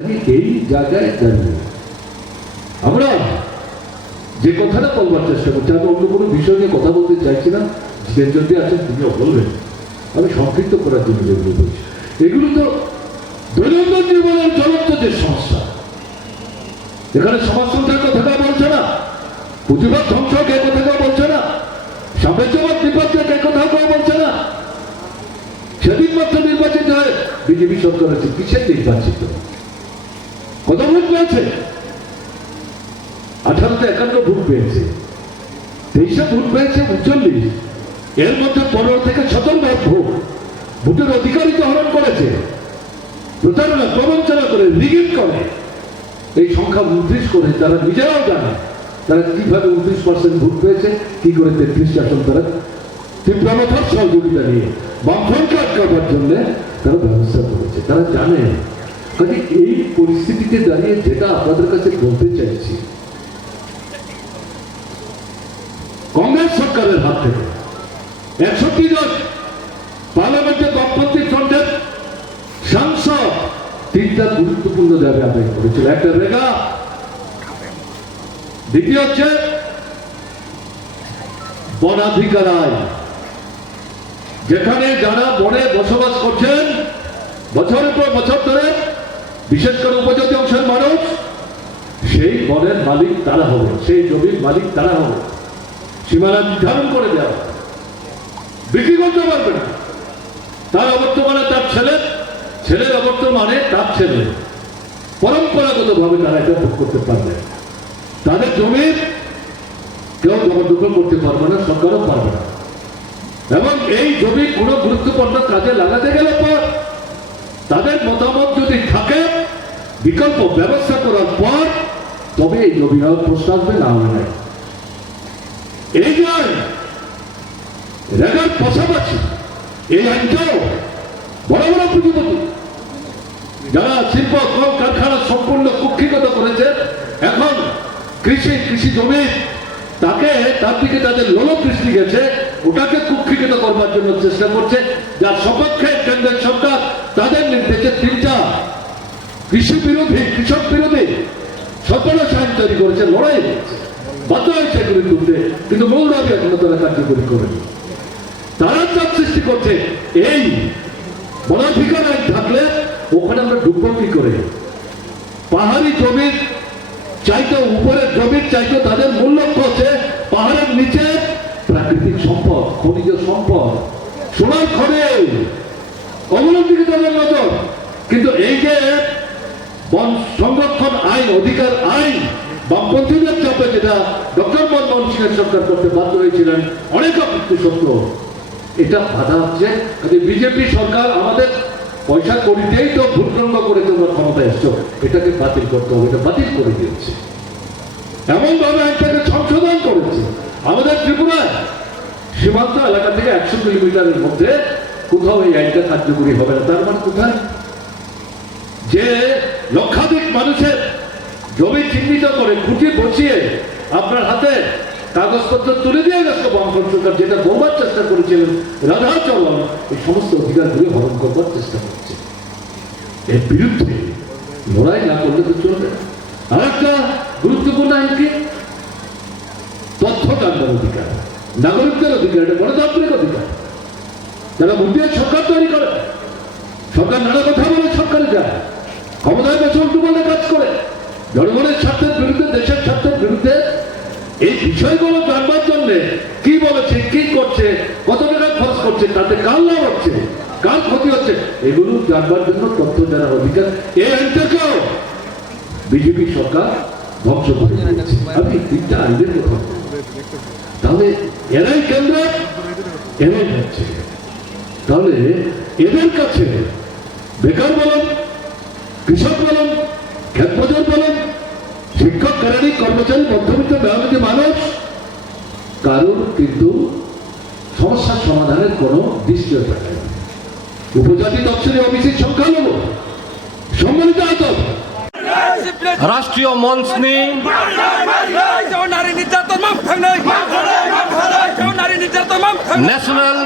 এই জায়গায় দাঁড়িয়ে আমরা যে কথাটা বলবার চেষ্টা করছি, আমি অন্য কোনো বিষয় নিয়ে কথা বলতে চাইছি না। যদি আছেন তিনিও বলবেন, আমি সংক্ষিপ্ত করার জন্য যেগুলো বলছি, এগুলো তো দৈনন্দিন জীবনের জ্বলন্ত যে সমস্যা। এখানে সমাজতন্ত্রের কথাটা বলছে না, পুঁজিবাদ ধ্বংসক এ কথাটাও বলছে না, সাম্রাজ্যবাদ বিপর্যয় এ কথাও কেউ বলছে না। সেদিন মাত্র নির্বাচিত হয় বিজেপি সরকার আছে, কিসের নির্বাচিত? কত ভোট পেয়েছে? 1851 ভোট পেয়েছে, 23 ভোট পেয়েছে 39, এর মধ্যে 15 থেকে 17 ভোট ভোটের অধিকারিতা হরণ করেছে, প্রতারণা প্রবঞ্চনা করে রিগিং করে এই সংখ্যা 29 করে। তারা নিজেরাও জানে তারা কিভাবে 29% ভোট পেয়েছে, কি করে 33 আসন তারা তীব্রমথার সহযোগিতা নিয়ে বামফ্রন্টকে আটকাবার জন্য তারা ব্যবস্থা করেছে। তারা জানে। কাজে এই পরিস্থিতিতে দাঁড়িয়ে যেটা আপনাদের কাছে বলতে চাইছি, কংগ্রেস সরকারের হাত থেকে 61 জন পার্লামেন্টে বামপন্থী ফ্রন্টের সাংসদ 3টা গুরুত্বপূর্ণ দাবি আদায় করেছিল। একটা রেগা, দ্বিতীয় হচ্ছে বনাধিকার আইন, যেখানে যারা বনে বসবাস করছেন বছরের পর বছর ধরে, বিশেষ করে উপজাতি অংশের মানুষ, সেই বনের মালিক তারা হবে, সেই জমির মালিক তারা হবে। সীমানা নির্ধারণ করে দেওয়া, বিক্রি করতে পারবে না। তার অবর্তমানে তার ছেলের অবর্তমানে তার ছেলে, পরম্পরাগত ভাবে তারা এটা ভোগ করতে পারবে। তাদের জমির কেউ জবরদখল করতে পারবে না, সরকারও পারবে না। এবং এই জমি কোনো গুরুত্বপূর্ণ কাজে লাগাতে গেলে পর তাদের মতামত যদি থাকে, বিকল্প ব্যবস্থা করার পর তবে এই জমি নেওয়ার প্রশ্ন আসবে, না হবে। এই যে রেগার পাশাপাশি এই আইনটাও বড় বড় পুঁজিপতি যারা শিল্প কল কারখানা সম্পূর্ণ কুক্ষিগত করেছে, এখন কৃষি জমি তাকে তার দিকে তাদের লোলক দৃষ্টি গেছে, ওটাকে কুক্ষিগত করবার জন্য চেষ্টা করছে, যার সপক্ষে কেন্দ্রের সরকার তাদের নির্দেশে 3টা কৃষি বিরোধী, কৃষক বিরোধী সরকারের আইন তৈরি করেছে, লড়াই হয়েছে, বাধ্য হয়েছে এগুলি তুলতে, কিন্তু মূল দাবি এখনো তারা কার্যকরী করেনি। তারা চাপ সৃষ্টি করছে এই বনাধিকার আইন থাকলে ওখানে আমরা ঢুকবো কি করে? পাহাড়ি জমির চাইতে, উপরের জমির চাইতে তাদের মূল লক্ষ্য হচ্ছে পাহাড়ের নিচে প্রাকৃতিক সম্পদ, খনিজ সম্পদ, সোনার খনি, ওগুলোর দিকে তাদের নজর। কিন্তু এই যে বন সংরক্ষণ আইন, অধিকার আইন, বামপন্থীদের চাপে যেটা ডক্টর মনমোহন সিংয়ের সরকার করতে বাধ্য হয়েছিলেন অনেক আপত্তি সত্ত্বেও, এটা বাধা হচ্ছে। বিজেপি সরকার আমাদের পয়সা করিতেই তো ভূতরঙ্গ করে তোমরা ক্ষমতা এসছো, এটাকে বাতিল করতে হবে, এটা বাতিল করে দিয়েছে। এমন ভাবে আইনটাকে সংশোধন করেছে। আমাদের ত্রিপুরায় সীমান্ত এলাকা থেকে 100 কিলোমিটারের মধ্যে কোথাও এই আইনটা কার্যকরী হবে না। তার মানে কোথায়? যে লক্ষাধিক মানুষের জমি চিহ্নিত করে খুঁটি বসিয়ে আপনার হাতে কাগজপত্র তুলে দিয়ে গেছে বামফ্রন্ট সরকার, যেটা বহুবার চেষ্টা করেছিলেন রাধা চলন, এই সমস্ত অধিকারগুলি হরণ করবার চেষ্টা করছে। এর বিরুদ্ধে লড়াই না করলে তো চলবে না। আর একটা গুরুত্বপূর্ণ আইন কি? তথ্য জানবার অধিকার, নাগরিকদের অধিকার, এটা গণতান্ত্রিক অধিকার। যারা মুদ্রিত সরকার তৈরি করে, সরকার নানা কথা বলে সরকারে যায়, ক্ষমতায় বসে উল্টো বলে কাজ করে, জনগণের স্বার্থের বিরুদ্ধে, দেশের স্বার্থের বিরুদ্ধে, এই বিষয়গুলো জানবার জন্য কি বলেছে, কি করছে, কত টাকা খরচ করছে, তাতে কার লাভ হচ্ছে, কার ক্ষতি হচ্ছে, এগুলো জানবার জন্য তথ্য জানার অধিকার, এই আইনটাকেও বিজেপি সরকার ধ্বংস করে দিয়েছে। আমি 3টা আইনের কথা, তাহলে এরাই কেন্দ্র, এরাই হচ্ছে। তাহলে এদের কাছে বেকার বলেন, কৃষক বলেন, ক্ষেত মজুর বলেন, শিক্ষক, কেরানি, কর্মচারী, মধ্যবিত্ত মেধাবী মানুষ, কারোর কিন্তু সমস্যার সমাধানের কোনো দৃষ্টিও থাকে না। উপজাতি তফসিলি ওবিসির সংখ্যালঘু সম্মানিত আদব রাষ্ট্রীয় মঞ্চ নেই, ন্যাশনাল